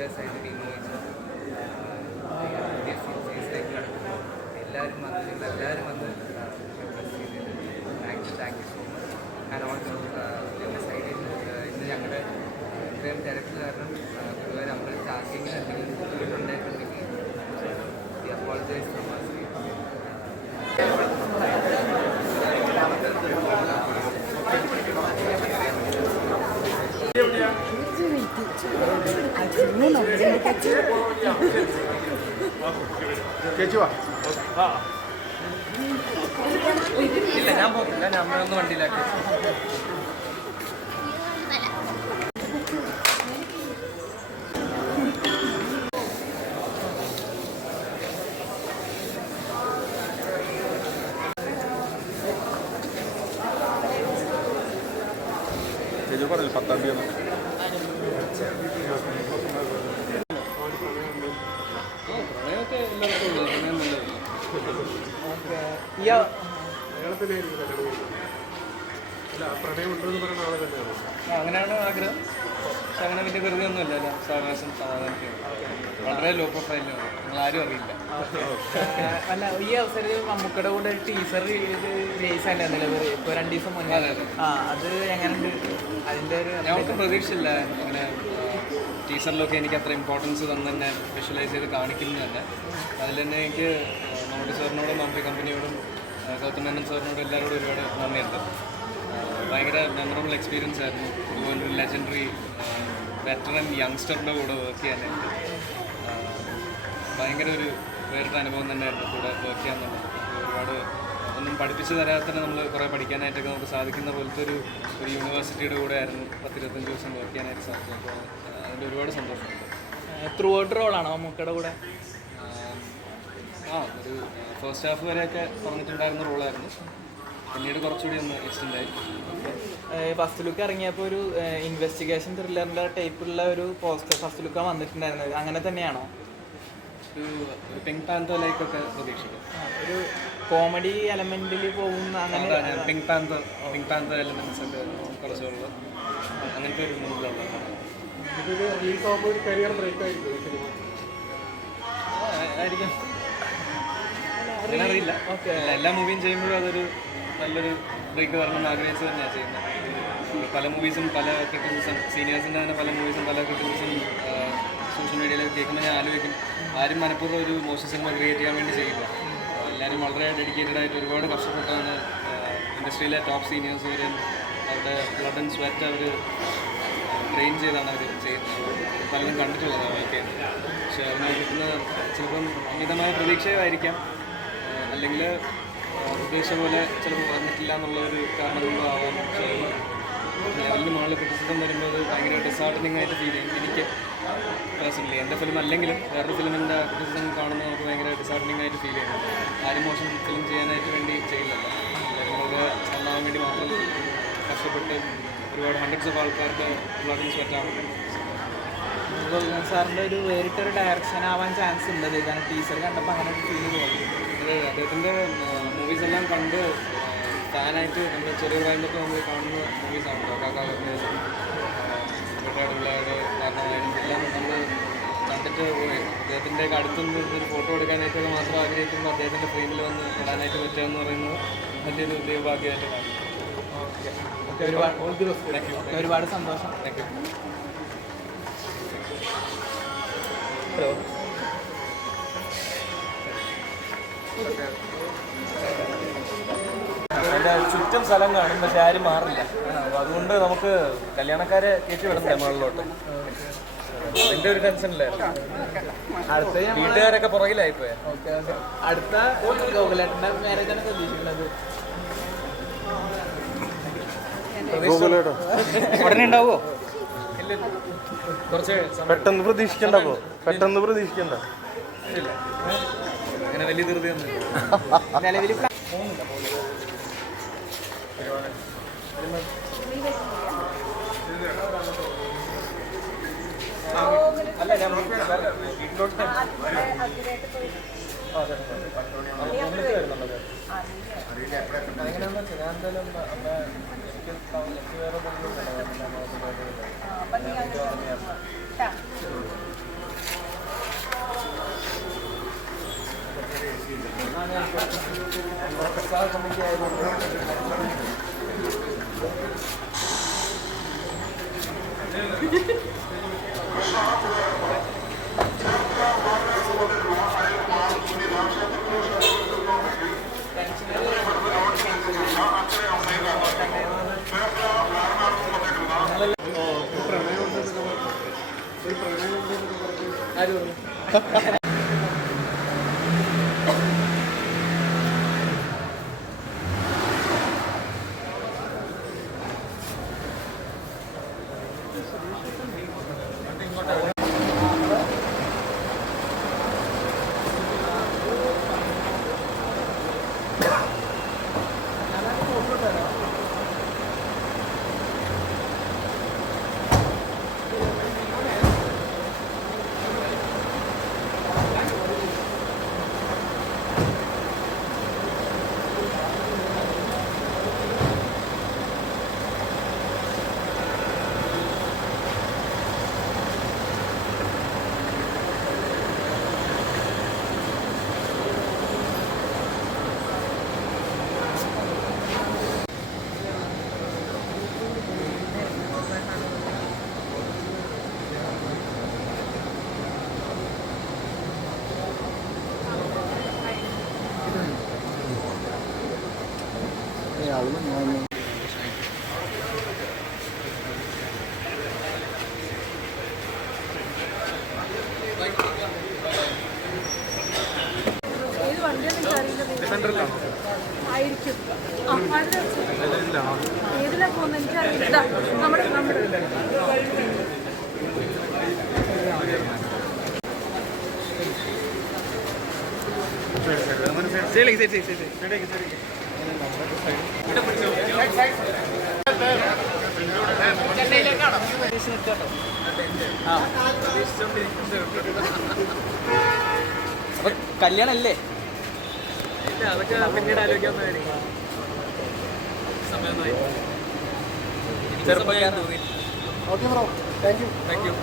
ആയിട്ട് ടീം വെച്ച് പുതിയ സീസണിലേക്ക് കിടക്കുന്നു എല്ലാവരും വന്ന് നിങ്ങൾ എല്ലാവരും വന്ന് thank you thank you so much and also എന്റെ സൈഡിൽ ഇന്ന് ഞങ്ങളുടെ ഇത്രയും തിരക്ക് കാരണം ചേച്ചി വാ. ഇല്ല ഞാൻ പോകില്ല ഞാൻ അമ്മയൊന്ന് വണ്ടിയിലാക്കി ചേച്ചി പറഞ്ഞില്ല പത്താം തീയതി അങ്ങനെയാണ് ആഗ്രഹം. പക്ഷെ അങ്ങനെ വലിയ വെറുതെ ഒന്നുമില്ല സാവകാശം സാധാരണ വളരെ ലോ പ്രൊഫൈലാണ് നിങ്ങൾ ആരും അറിയില്ല. അല്ല ഈ അവസരത്തിൽ മമ്മൂക്കയുടെ കൂടെ ടീച്ചർ റിലീസ് ആയിട്ടുണ്ടല്ലോ ഇപ്പൊ രണ്ടു ദിവസം മുന്നേ. ആ അത് എങ്ങനെയുണ്ട്? അതിന്റെ ഒരു ഞങ്ങൾക്ക് പ്രതീക്ഷയില്ല അങ്ങനെ ടീച്ചറിലൊക്കെ എനിക്ക് അത്ര ഇമ്പോർട്ടൻസ് തന്ന് തന്നെ വിഷ്വലൈസ് ചെയ്ത് കാണിക്കുന്നതല്ല. അതിൽ തന്നെ എനിക്ക് മമ്മൂട്ടി സാറിനോടും മമ്മൂട്ടി കമ്പനിയോടും സൗത്ത് മേനൻ സാറിനോടും എല്ലാവരോടും ഒരുപാട് നന്ദിയുണ്ട്. ഭയങ്കര മെമ്മറബിൾ എക്സ്പീരിയൻസ് ആയിരുന്നു. ഇതുപോലൊരു ലെജൻഡറി വെറ്ററൻ യങ്സ്റ്ററിന്റെ കൂടെ വർക്ക് ആ, ഭയങ്കര ഒരു വേറിട്ട അനുഭവം തന്നെയായിരുന്നു കൂടെ വർക്ക് ചെയ്യാന്നുള്ളത് ഒരുപാട് ഒന്നും പഠിപ്പിച്ചു തരാതെ തന്നെ നമ്മൾ കുറേ പഠിക്കാനായിട്ടൊക്കെ നമുക്ക് സാധിക്കുന്ന പോലത്തെ ഒരു ഒരു യൂണിവേഴ്സിറ്റിയുടെ കൂടെ ആയിരുന്നു പത്തിരുപത്തഞ്ച് ദിവസം വർക്ക് ചെയ്യാനായിട്ട് സാധിച്ചത്. അപ്പോൾ അതിന്റെ ഒരുപാട് സന്തോഷമുണ്ട്. ത്രൂ ഔട്ട് റോളാണോ മമ്മൂക്കയുടെ കൂടെ? ആ ഒരു ഫസ്റ്റ് ഹാഫ് വരെയൊക്കെ പറഞ്ഞിട്ടുണ്ടായിരുന്ന റോളായിരുന്നു പിന്നീട് കുറച്ചുകൂടി ഒന്ന് എക്സ്റ്റെൻഡ് ആയി. ഫസ്റ്റ് ലുക്ക് ഇറങ്ങിയപ്പോൾ ഒരു ഇൻവെസ്റ്റിഗേഷൻ ത്രില്ലറിന്റെ ടൈപ്പുള്ള ഒരു പോസ്റ്റർ ഫസ്റ്റ് ലുക്കാണ് വന്നിട്ടുണ്ടായിരുന്നത്. അങ്ങനെ തന്നെയാണോ? ഒരു പിങ്ക് പാന്തോ ലൈക്കൊക്കെ പ്രതീക്ഷിക്കും ഒരു കോമഡി എലമെന്റിൽ പോകുന്ന അങ്ങനെ ഞാൻ പിങ്ക് പാന്തോ പിങ്ക് പാന്തോ എലമെന്റ്സ് ഒക്കെ കുറച്ചുള്ള അങ്ങനത്തെ ഒരു മൂഡിലുള്ള കരിയർ ബ്രേക്ക് ആയിരിക്കും. അറിയില്ല. എല്ലാ മൂവിയും ചെയ്യുമ്പോഴും അതൊരു നല്ലൊരു ബ്രേക്ക് വരണം ആഗ്രഹിച്ച് തന്നെയാണ് ചെയ്യുന്നത്. പല മൂവീസും പല ക്രിറ്റിസിസം സീനിയേഴ്സിന്റെ തന്നെ പല മൂവീസും പല ക്രിറ്റിസിസം സോഷ്യൽ മീഡിയയിലൊക്കെ കേൾക്കുമ്പോൾ ഞാൻ ആലോചിക്കും ആരും മനഃപൂർവം ഒരു മോശം സിനിമ ക്രിയേറ്റ് ചെയ്യാൻ വേണ്ടി ചെയ്യില്ല. എല്ലാവരും വളരെ ഡെഡിക്കേറ്റഡ് ആയിട്ട് ഒരുപാട് കഷ്ടപ്പെട്ടാണ് ഇൻഡസ്ട്രിയിലെ ടോപ്പ് സീനിയേഴ്സ് വരെ അവരുടെ ബ്ലഡ് ആൻഡ് സ്വെറ്റ് അവർ ട്രെയിൻ ചെയ്താണ് അവർ ചെയ്യുന്നത്. പലരും കണ്ടിട്ടുള്ളത് അവർക്ക് പക്ഷേ അതിന് കിട്ടുന്ന ചിലപ്പം അമിതമായ പ്രതീക്ഷയായിരിക്കാം അല്ലെങ്കിൽ ഉദ്ദേശിച്ച പോലെ ചിലപ്പോൾ വന്നിട്ടില്ല എന്നുള്ള ഒരു കാരണം കൊണ്ടാവാം. പക്ഷേ ലെവലിന് മുകളിൽ ക്രിറ്റിസിസം വരുമ്പോൾ അത് ഭയങ്കര ഡിസാർട്ടനിങ് ആയിട്ട് ഫീൽ ചെയ്യും. എനിക്ക് പേഴ്സണലി എന്റെ ഫിലിം അല്ലെങ്കിലും വേറൊരു ഫിലിമിന്റെ ക്രിറ്റിസിസം കാണുമ്പോൾ നമുക്ക് ഭയങ്കര ഡിസാർട്ടനിങ് ആയിട്ട് ഫീൽ ചെയ്യുന്നു ആരും മോശം ഫിലിം ചെയ്യാനായിട്ട് വേണ്ടി ചെയ്യില്ലല്ലോ. എല്ലാവരും നന്നാവാൻ വേണ്ടി മാത്രം കഷ്ടപ്പെട്ട് ഒരുപാട് ഹൺഡ്രഡ്സ് ഓഫ് ആൾക്കാർക്ക് ബ്ലഡിങ് സ്വെറ്റാണ് സാറിന്റെ ഒരു വേറിട്ടൊരു ഡയറക്ഷൻ ആവാൻ ചാൻസ് ഉണ്ട്. കാരണം ടീച്ചർ കണ്ടപ്പോൾ അങ്ങനെ ഒരു ഫീൽ തോന്നി. അദ്ദേഹത്തിന്റെ മൂവീസ് എല്ലാം കണ്ട് ഫാനായിട്ട് നമ്മൾ ചെറിയ പ്രായത്തൊക്കെ നമ്മൾ കാണുന്ന മൂവീസാണ് കാക്കാകർക്ക് പിള്ളേരുടെ കാരണമായാലും എല്ലാം നമ്മൾ കണ്ടിട്ട് അദ്ദേഹത്തിന്റെ അടുത്തുനിന്ന് ഒരു ഫോട്ടോ എടുക്കാനായിട്ടൊക്കെ മാത്രം ആഗ്രഹിക്കുമ്പോൾ അദ്ദേഹത്തിന്റെ ഫ്രെയിമിൽ വന്ന് ഇടാനായിട്ട് പറ്റുക എന്ന് പറയുന്നത് വലിയൊരു ദൈവഭാഗ്യമായിട്ട് കാണും. ഒരുപാട് ഒരുപാട് സന്തോഷം. ഹലോ. അതിന്റെ ചുറ്റും സ്ഥലം കാണും പക്ഷെ ആരും മാറില്ല. അപ്പോൾ അതുകൊണ്ട് നമുക്ക് കല്യാണക്കാരെ കയറ്റി വിടുന്നില്ല മുകളിലോട്ട്. എന്റെ ഒരു ടെൻഷനില്ലായിരുന്നു വീട്ടുകാരൊക്കെ പുറകിലായിപ്പോയെ പോയ. ഓക്കെ അടുത്ത പ്രതീക്ഷിക്കുന്നത്. ഗൂഗിളേട്ടോ ഉടനെ ഉണ്ടാവുമോ കുറച്ച് പെട്ടെന്ന് പ്രതീക്ഷിക്കണ്ടോ പെട്ടെന്ന് പ്രതീക്ഷിക്കണ്ട. അങ്ങനെ വലിയ ധൃതിയൊന്നും നിലവിൽ അല്ല ഞാൻ വീട്ടിലോട്ട് എങ്ങനെയാണെന്ന് വെച്ചാൽ ഞാൻ എന്തായാലും അമ്മ എനിക്ക് എനിക്ക് വേറെ എന്തെങ്കിലും ഒരു പ്രണയം ആര് പറഞ്ഞു? വണ്ടിയാണെന്ന് എനിക്കറിയില്ല ആയിരിക്കും. ഏതിലാ പോകുന്നത് എനിക്കറിയില്ല. ഇതാ, നമ്മുടെ നമ്മുടെ. ശരി ശരി. ശരി ശരി ആ അപ്പൊ കല്യാണല്ലേ? അതൊക്കെ പിന്നീട് ആലോചിക്കാവുന്നതായിരിക്കും ചെറുപ്പക്കാരൻ okay bro thank you thank you